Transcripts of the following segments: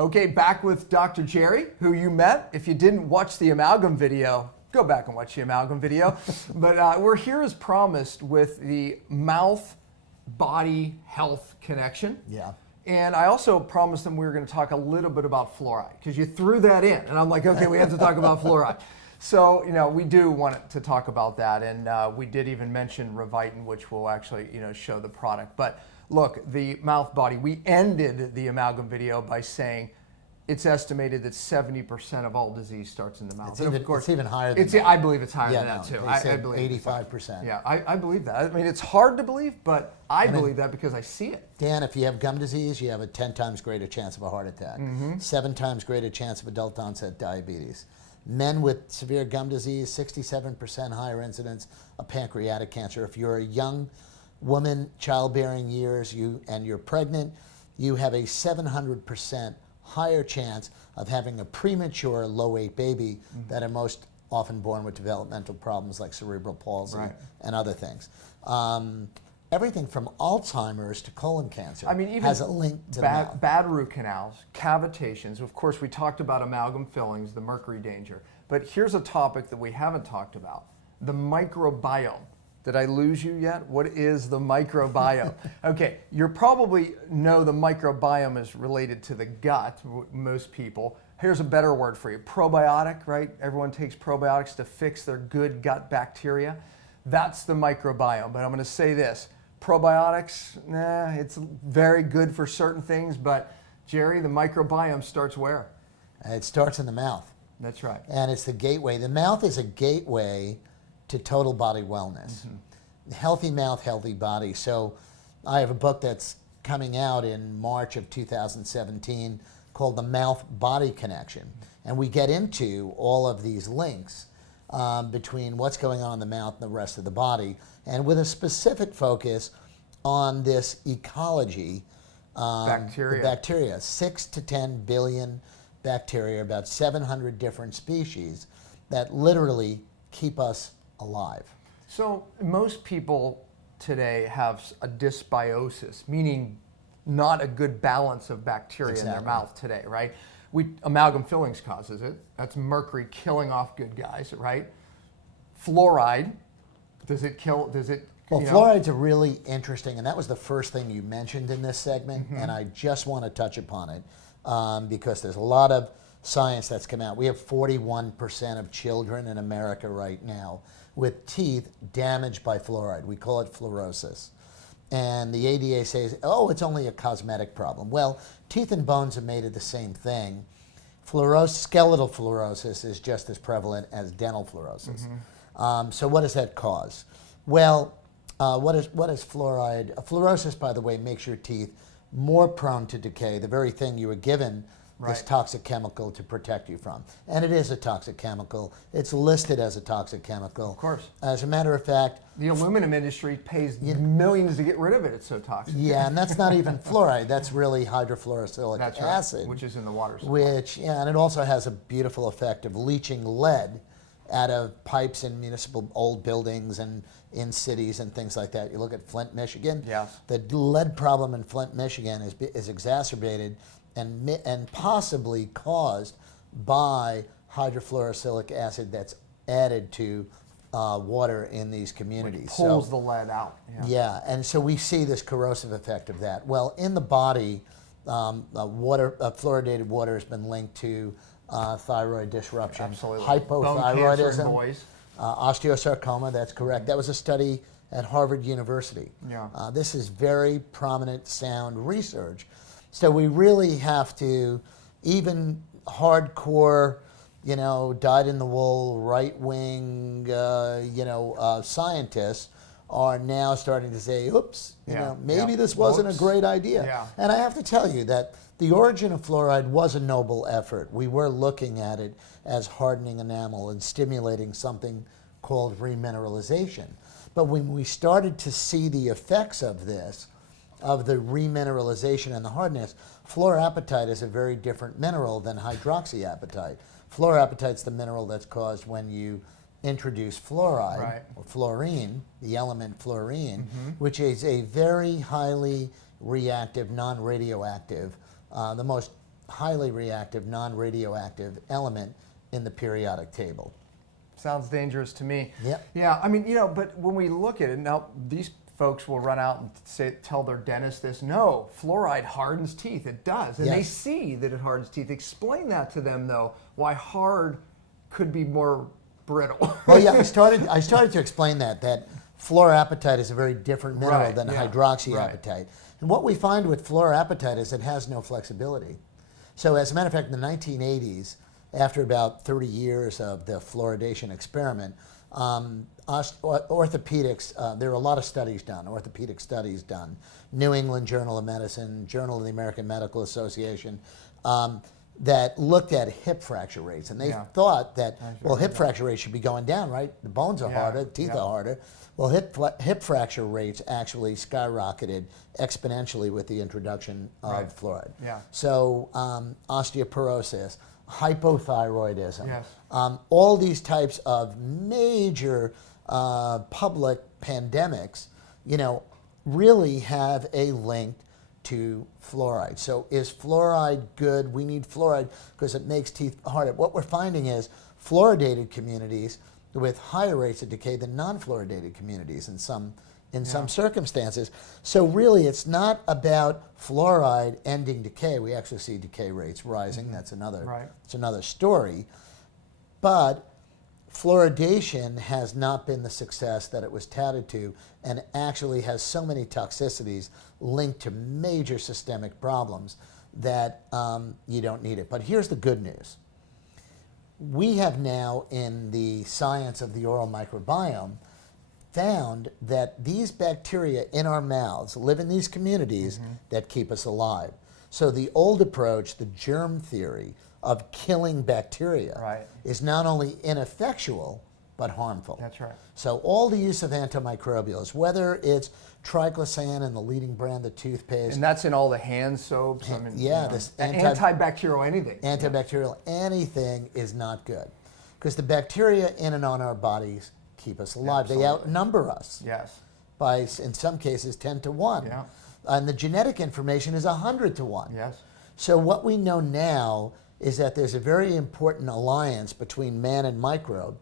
Okay, back with Dr. Jerry, who you met. If you didn't watch the amalgam video, go back and watch the amalgam video. But we're here as promised with the mouth-body health connection. Yeah. And I also promised them we were going to talk a little bit about fluoride, because you threw that in. And I'm like, okay, we have to talk about fluoride. So, we do want to talk about that. And we did even mention Revitin, which will actually, show the product. But look, the mouth body, we ended the amalgam video by saying it's estimated that 70% of all disease starts in the mouth. It's even higher than that. I believe it's higher than that too. I believe 85%. Yeah, I believe that. I mean, it's hard to believe, but I believe that because I see it. Dan, if you have gum disease, you have a 10 times greater chance of a heart attack, 7 times greater chance of adult onset diabetes. Men with severe gum disease, 67% higher incidence of pancreatic cancer. If you're a young woman, childbearing years, and you're pregnant, you have a 700% higher chance of having a premature low-weight baby that are most often born with developmental problems like cerebral palsy and other things. Everything from Alzheimer's to colon cancer even has a link to the mouth. Bad root canals, cavitations. Of course, we talked about amalgam fillings, the mercury danger. But here's a topic that we haven't talked about, the microbiome. Did I lose you yet? What is the microbiome? Okay, you probably know the microbiome is related to the gut, most people. Here's a better word for you, probiotic, right? Everyone takes probiotics to fix their good gut bacteria. That's the microbiome. But I'm going to say this, probiotics, it's very good for certain things, but Jerry, the microbiome starts where? It starts in the mouth. That's right. And it's the gateway. The mouth is a gateway to total body wellness. Healthy mouth, healthy body. So I have a book that's coming out in March of 2017 called The Mouth-Body Connection. And we get into all of these links between what's going on in the mouth and the rest of the body, and with a specific focus on this ecology. Bacteria. The bacteria, 6 to 10 billion bacteria, about 700 different species that literally keep us alive. So most people today have a dysbiosis, meaning not a good balance of bacteria in their mouth today, right? Amalgam fillings causes it. That's mercury killing off good guys, right? Fluoride, does it kill, Well, fluoride's a really interesting, and that was the first thing you mentioned in this segment, and I just want to touch upon it because there's a lot of science that's come out. We have 41% of children in America right now with teeth damaged by fluoride. We call it fluorosis. And the ADA says, oh, it's only a cosmetic problem. Well, teeth and bones are made of the same thing. Skeletal fluorosis is just as prevalent as dental fluorosis. So what does that cause? Well, what is fluoride? Fluorosis, by the way, makes your teeth more prone to decay, the very thing you were given this toxic chemical to protect you from. And it is a toxic chemical. It's listed as a toxic chemical. Of course. As a matter of fact, the aluminum industry pays millions to get rid of it. It's so toxic. Yeah, and that's not even fluoride. That's really hydrofluorosilicic acid. Which is in the water supply. And it also has a beautiful effect of leaching lead out of pipes in municipal old buildings and in cities and things like that. You look at Flint, Michigan. Yes. The lead problem in Flint, Michigan is exacerbated and possibly caused by hydrofluorosilic acid that's added to water in these communities. Which pulls the lead out. Yeah, and so we see this corrosive effect of that. Well, in the body, fluoridated water has been linked to thyroid disruption, Absolutely. hypothyroidism, Bone cancer in boys. Osteosarcoma, that's correct. That was a study at Harvard University. Yeah. This is very prominent, sound research. So we really have to, even hardcore, dyed-in-the-wool, right-wing, scientists are now starting to say, oops, maybe this wasn't a great idea. Yeah. And I have to tell you that the origin of fluoride was a noble effort. We were looking at it as hardening enamel and stimulating something called remineralization. But when we started to see the effects of this, of the remineralization and the hardness, fluorapatite is a very different mineral than hydroxyapatite. Fluorapatite's the mineral that's caused when you introduce fluoride, or fluorine, the element fluorine, which is a very highly reactive, non-radioactive, the most highly reactive, non-radioactive element in the periodic table. Sounds dangerous to me. Yep. Yeah, I mean, but when we look at it, now these folks will run out and tell their dentist this, no, fluoride hardens teeth. It does. And they Yes. see that it hardens teeth. Explain that to them, though, why hard could be more brittle. Well, yeah, I started to explain that fluorapatite is a very different mineral Right, than yeah, hydroxyapatite. And what we find with fluorapatite is it has no flexibility. So as a matter of fact, in the 1980s, after about 30 years of the fluoridation experiment, orthopedics, there were a lot of studies done, orthopedic studies done, New England Journal of Medicine, Journal of the American Medical Association, that looked at hip fracture rates. And they thought that, well, hip fracture rates should be going down, right? The bones are harder, the teeth are harder. Well, hip fracture rates actually skyrocketed exponentially with the introduction of fluoride. Yeah. So osteoporosis, hypothyroidism, Yes. all these types of major public pandemics, really have a link to fluoride. So is fluoride good? We need fluoride because it makes teeth harder. What we're finding is fluoridated communities with higher rates of decay than non-fluoridated communities in some circumstances. So really, it's not about fluoride ending decay. We actually see decay rates rising. That's another story. But fluoridation has not been the success that it was touted to, and actually has so many toxicities linked to major systemic problems that you don't need it. But here's the good news. We have now, in the science of the oral microbiome, found that these bacteria in our mouths live in these communities that keep us alive. So the old approach, the germ theory of killing bacteria, is not only ineffectual, but harmful. That's right. So all the use of antimicrobials, whether it's triclosan and the leading brand of toothpaste, And that's in all the hand soaps. this antibacterial anything. antibacterial, anything is not good. Because the bacteria in and on our bodies keep us alive. They outnumber us Yes. by, in some cases, 10 to 1. Yeah. And the genetic information is 100 to 1. Yes. So what we know now is that there's a very important alliance between man and microbe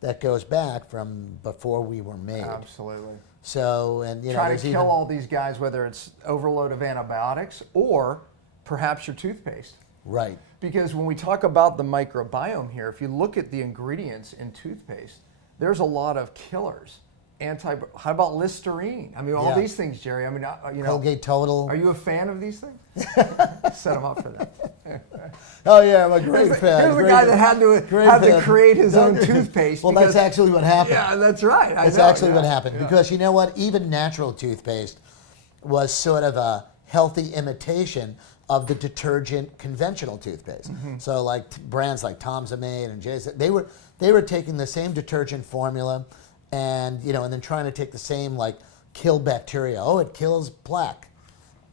that goes back from before we were made. Absolutely. So, and Try there's to kill all these guys, whether it's overload of antibiotics or perhaps your toothpaste. Right. Because when we talk about the microbiome here, if you look at the ingredients in toothpaste, there's a lot of killers. How about Listerine? I mean, all these things, Jerry. I mean, Colgate Total. Are you a fan of these things? Set them up for that. Oh yeah, I'm a great fan. Here's the guy that had to create his own toothpaste. Well, that's actually what happened. Yeah, that's right. That's actually what happened. Because you know what? Even natural toothpaste was sort of a healthy imitation of the detergent conventional toothpaste. So like brands like Tom's of Maine and Jay's, they were taking the same detergent formula and then trying to take the same kill bacteria. Oh, it kills plaque.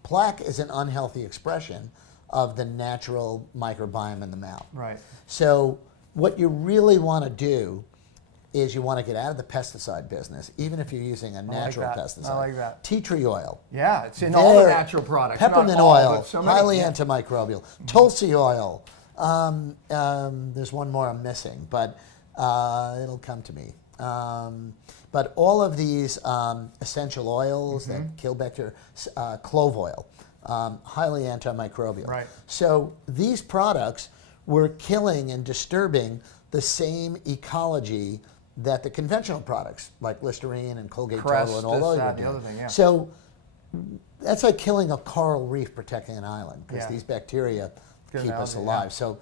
Plaque is an unhealthy expression of the natural microbiome in the mouth. Right. So what you really want to do is you want to get out of the pesticide business, even if you're using a natural pesticide. I like that. Tea tree oil. Yeah, it's in all the natural products. Peppermint not all, oil, but so many. highly antimicrobial. Tulsi oil. There's one more I'm missing, but it'll come to me. But all of these essential oils that kill bacteria, clove oil, highly antimicrobial. Right. So these products were killing and disturbing the same ecology that the conventional products like Listerine and Colgate Crest, Total and all this, those that, were the doing. other thing, yeah. So that's like killing a coral reef protecting an island because Yeah. these bacteria Good keep us analogy, alive. yeah. So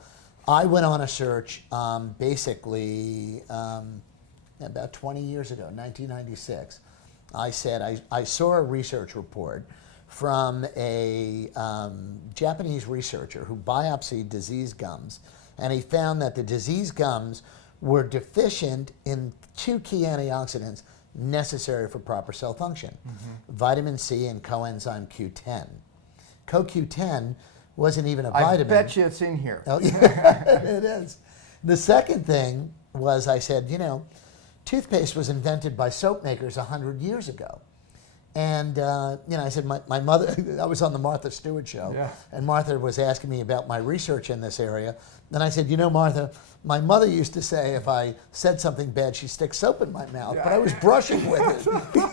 I went on a search basically about 20 years ago, 1996. I saw a research report from a Japanese researcher who biopsied diseased gums, and he found that the diseased gums were deficient in two key antioxidants necessary for proper cell function, vitamin C and coenzyme Q10. CoQ10 wasn't even a vitamin. I bet you it's in here. Oh, yeah, it is. The second thing was I said, toothpaste was invented by soap makers 100 years ago. And I said, my mother, I was on the Martha Stewart show, Yeah. and Martha was asking me about my research in this area. And I said, Martha, my mother used to say if I said something bad, she'd stick soap in my mouth, but I was brushing with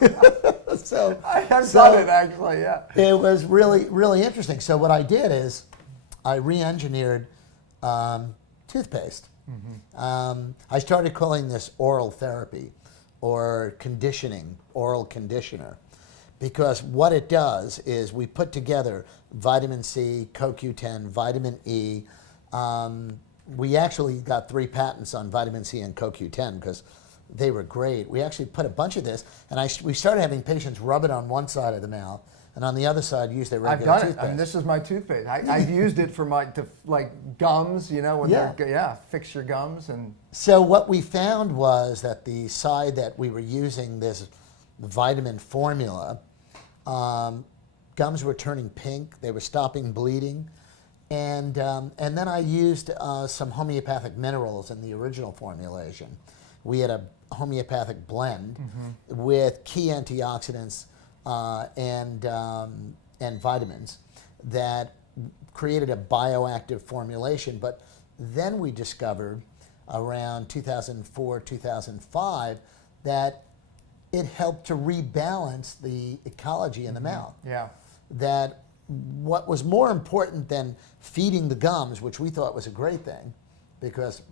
it. So I've done it, actually, yeah. it was really, really interesting. So what I did is I re-engineered toothpaste. I started calling this oral therapy or conditioning, oral conditioner. Because what it does is we put together vitamin C, CoQ10, vitamin E. We actually got 3 patents on vitamin C and CoQ10 because they were great. We actually put a bunch of this, and we started having patients rub it on one side of the mouth, and on the other side use their I've regular done it. toothpaste. I mean, this is my toothpaste. I've used it for like gums, when they're, fix your gums. And So what we found was that the side that we were using this vitamin formula, gums were turning pink. They were stopping bleeding, and then I used some homeopathic minerals in the original formulation. We had a homeopathic blend with key antioxidants and vitamins that created a bioactive formulation. But then we discovered around 2004, 2005 that it helped to rebalance the ecology in the mouth. yeah. That what was more important than feeding the gums, which we thought was a great thing because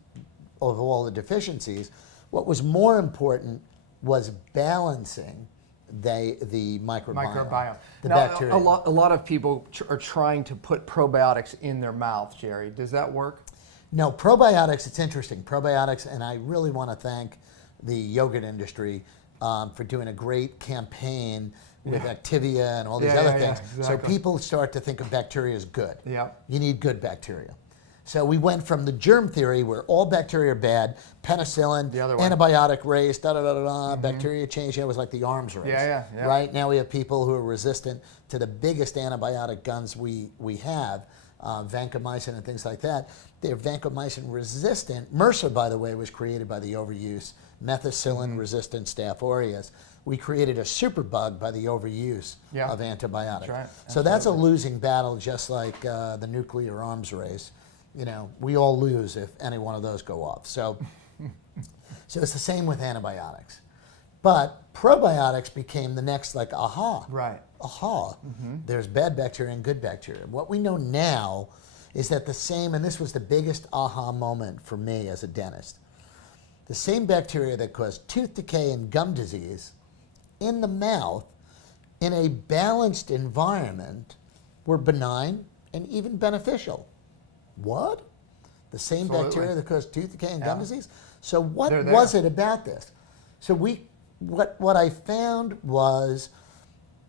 of all the deficiencies, what was more important was balancing the microbiome, the Now, bacteria. A lot of people are trying to put probiotics in their mouth, Jerry. Does that work? No, probiotics, it's interesting. Probiotics, and I really want to thank the yogurt industry for doing a great campaign with Activia and all these other things. exactly. So people start to think of bacteria as good. Yeah. You need good bacteria. So we went from the germ theory where all bacteria are bad, penicillin, The other way. antibiotic race, bacteria change. It was like the arms race. Yeah. Right? Now we have people who are resistant to the biggest antibiotic guns we have, vancomycin and things like that. They're vancomycin resistant. MRSA, by the way, was created by the overuse. Methicillin resistant Staph aureus. We created a superbug by the overuse of antibiotics. That's right. So that's a losing battle, just like the nuclear arms race. We all lose if any one of those go off. So it's the same with antibiotics. But probiotics became the next, aha. Right. Aha. There's bad bacteria and good bacteria. What we know now is that the same, and this was the biggest aha moment for me as a dentist, the same bacteria that cause tooth decay and gum disease in the mouth in a balanced environment were benign and even beneficial. What? The same Absolutely. bacteria that cause tooth decay and gum disease? So what They're was there. it about this? So what I found was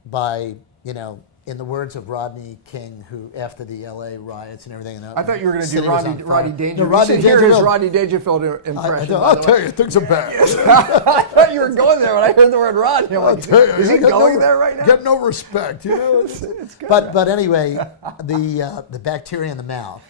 by, in the words of Rodney King, who after the LA riots and everything. I thought you were going to do city was on Rodney fire. Dangerfield. No, Rodney You should hear his Dangerfield. Rodney Dangerfield impression. I'll tell you, things are bad. I thought you were going there when I heard the word Rodney. I'm like, is he going there right now? Get no respect, It's good. but anyway, the bacteria in the mouth,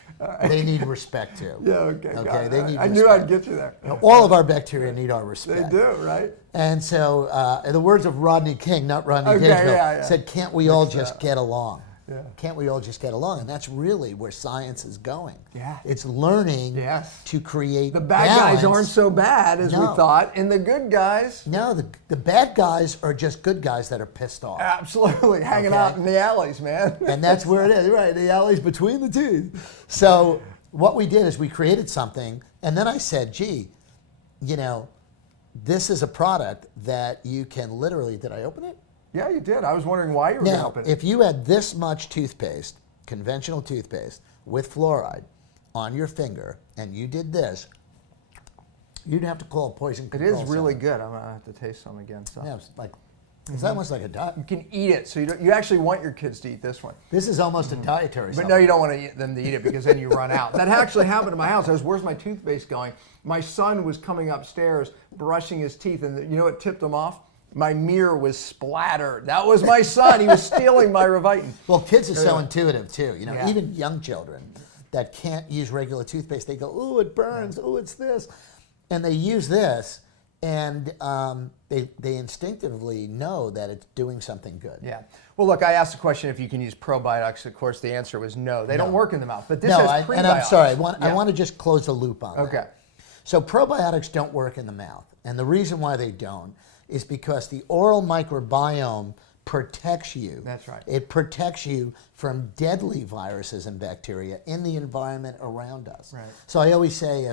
they need respect too. Yeah, okay. got Okay, it. they need I knew respect. I'd get you there. All of our bacteria need our They respect. do, right? And so, in the words of Rodney King, not Rodney Okay, Dangerfield, yeah. said, "Can't we all just get along? Yeah. Can't we all just get along?" And that's really where science is going. Yeah. It's learning Yes. to create The bad guys balance. aren't so bad as we No. thought, and the good guys, No, the bad guys are just good guys that are pissed off. absolutely hanging Okay. out in the alleys, man. And that's where it is, right? The alleys between the teeth. So what we did is we created something, and then I said, gee, this is a product that you can literally, did I open it? Yeah, you did. I was wondering why you were going to Now, open it. if you had this much toothpaste, conventional toothpaste, with fluoride on your finger, and you did this, you'd have to call a poison It control is really center. good. I'm going to have to taste some again. So. Yeah, it's almost like a diet. You can eat it, so you actually want your kids to eat this one. This is almost a dietary But supplement. no, you don't want them to eat it because then you run out. That actually happened at my house. I was, where's my toothpaste going? My son was coming upstairs, brushing his teeth, and you know what tipped him off? My mirror was splattered. That was my son. He was stealing my Revitin. Well, kids are so intuitive too. Yeah. Even young children that can't use regular toothpaste, they go, "Ooh, it burns. Ooh, it's this," and they use this, and they instinctively know that it's doing something good. Yeah. Well, look, I asked the question if you can use probiotics. Of course, the answer was no. They don't work in the mouth. But this has prebiotics. And I'm sorry, I want to just close the loop on that. Okay. So probiotics don't work in the mouth. And the reason why they don't is because the oral microbiome protects you. That's right. It protects you from deadly viruses and bacteria in the environment around us. Right. So I always say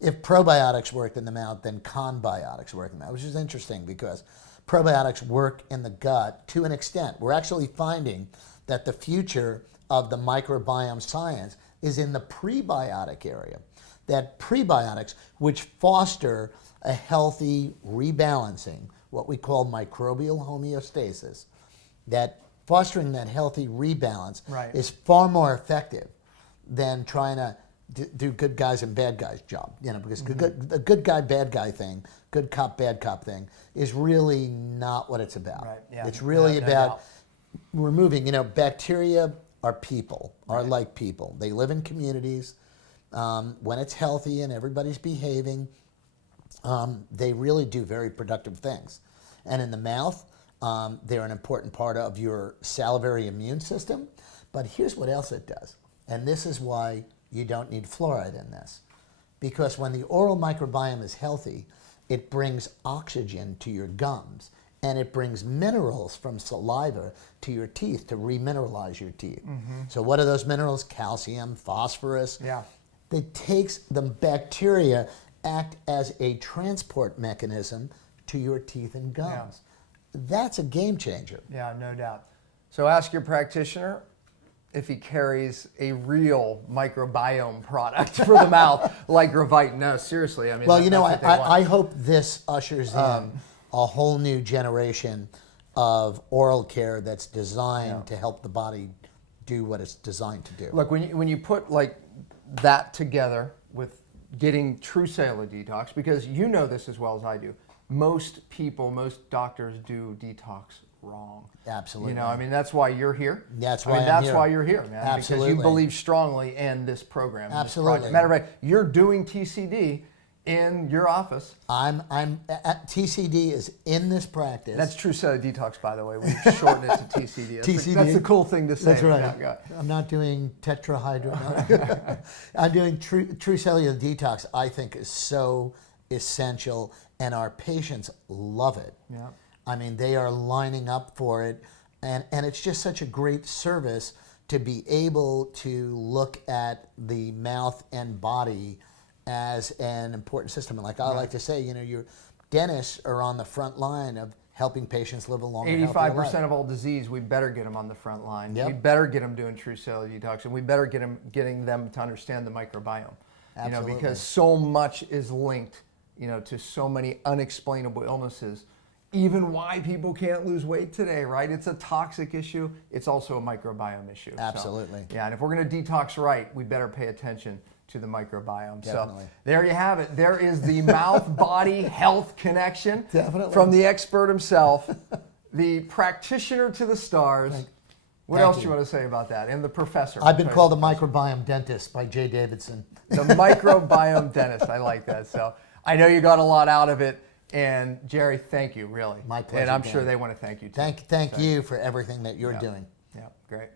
if probiotics worked in the mouth, then conbiotics work in the mouth, which is interesting because probiotics work in the gut to an extent. We're actually finding that the future of the microbiome science is in the prebiotic area. That prebiotics, which foster a healthy rebalancing, what we call microbial homeostasis, that fostering that healthy rebalance is far more effective than trying to do good guys and bad guys job, because the good guy, bad guy thing, good cop, bad cop thing is really not what it's about. Right. Yeah. It's really No about doubt. removing, bacteria are people, are like people. They live in communities. When it's healthy and everybody's behaving, they really do very productive things. And in the mouth, they're an important part of your salivary immune system. But here's what else it does. And this is why you don't need fluoride in this. Because when the oral microbiome is healthy, it brings oxygen to your gums and it brings minerals from saliva to your teeth to remineralize your teeth. So what are those minerals? Calcium, phosphorus. Yeah. It takes the bacteria act as a transport mechanism to your teeth and gums. That's a game changer. Yeah, no doubt. So ask your practitioner if he carries a real microbiome product for the mouth like Gravite. No, seriously. I mean, Well, that's what they want. I hope this ushers in a whole new generation of oral care that's designed to help the body do what it's designed to do. Look, when you put like that together with getting true cellular detox, because you know this as well as I do, most people, most doctors do detox wrong. Absolutely. I mean, that's why you're here. That's why I'm that's here. why you're here, man. Absolutely. Because you believe strongly in this program. in this Absolutely. project. Matter of fact, you're doing TCD in your office. I'm at TCD is in this practice. That's True Cellular Detox, by the way. We shortened it to TCD. TCD. That's the cool thing to say. That's right. Yeah, go. I'm not doing tetrahydro. I'm doing true cellular detox. I think is so essential, and our patients love it. Yeah. I mean, they are lining up for it, and it's just such a great service to be able to look at the mouth and body as an important system. And like I like to say, your dentists are on the front line of helping patients live a longer, healthier life. 85% of all disease, we better get them on the front line. Yep. We better get them doing true cellular detox, and we better getting them to understand the microbiome. Absolutely. Because so much is linked, to so many unexplainable illnesses. Even why people can't lose weight today, right? It's a toxic issue. It's also a microbiome issue. Absolutely. So, and if we're going to detox right, we better pay attention to the microbiome. Definitely. So there you have it. There is the mouth-body health connection. Definitely. From the expert himself, the practitioner to the stars. What else do you want to say about that? And the professor. I've been called a microbiome dentist by Jay Davidson. The microbiome dentist. I like that. So I know you got a lot out of it. And Jerry, thank you, really. My pleasure. And I'm Dan. sure they want to thank you too. Thank you for everything that you're doing. Yeah, great.